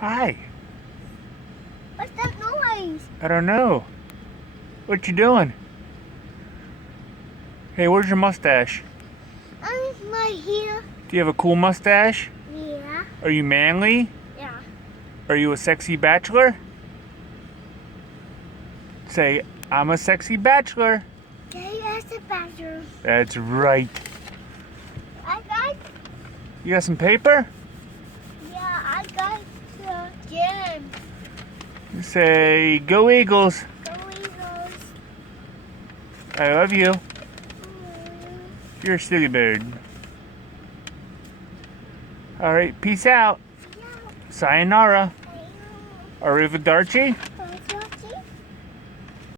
Hi. What's that noise? I don't know. What you doing? Hey, where's your mustache? I'm right here. Do you have a cool mustache? Yeah. Are you manly? Yeah. Are you a sexy bachelor? Say, I'm a sexy bachelor. Stay at the bathroom. That's right. I got. You got some paper? Yeah, I got the gym. Say, go Eagles. Go Eagles. I love you. Mm. You're a silly bird. Alright, peace out. Yeah. Sayonara. I know. Arrivederci.